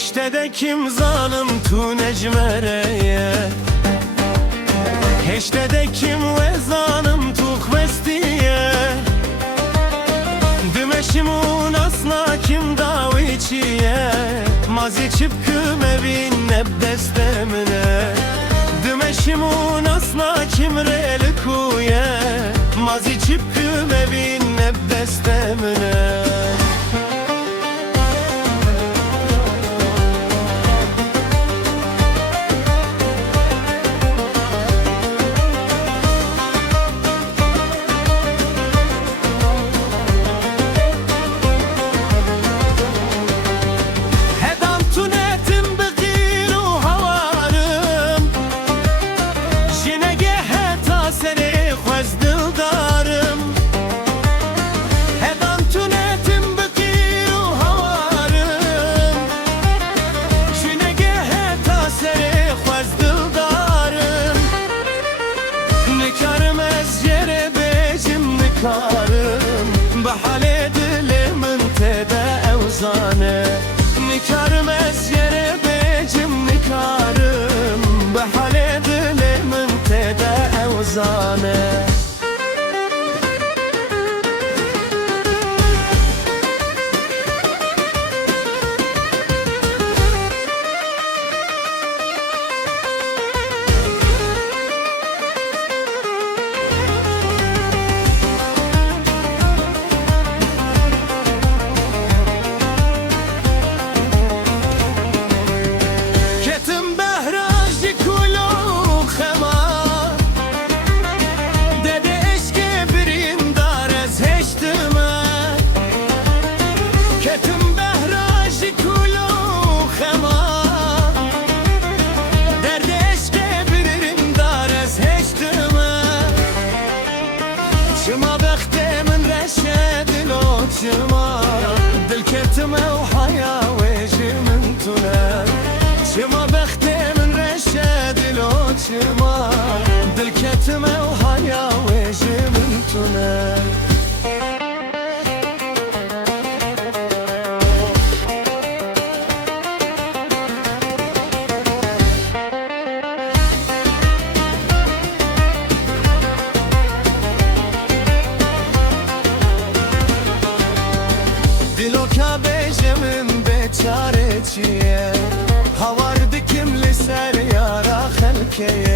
هشته دکیم زانم تو نجمرeye هشته دکیم و زانم تو خوستیه دمشمون asla kim daviçiye Mazi çıpkım evin nebdestemine Dmeşimun asla kim relikuye Mazi çıpkım evin nebdestemine Karım bahale dilimin tede evzane Nikarım ez yere becim nikarım bahale dilimin tede evzane شما بختي من رشاد لوتشما دل كتمة وحياة وجه من تنال شما بختي من رشاد لوتشما دل كتمة وحياة وجه من تنال Diloka bejemin beçare çiye Havar dikim li ser yara xelkeye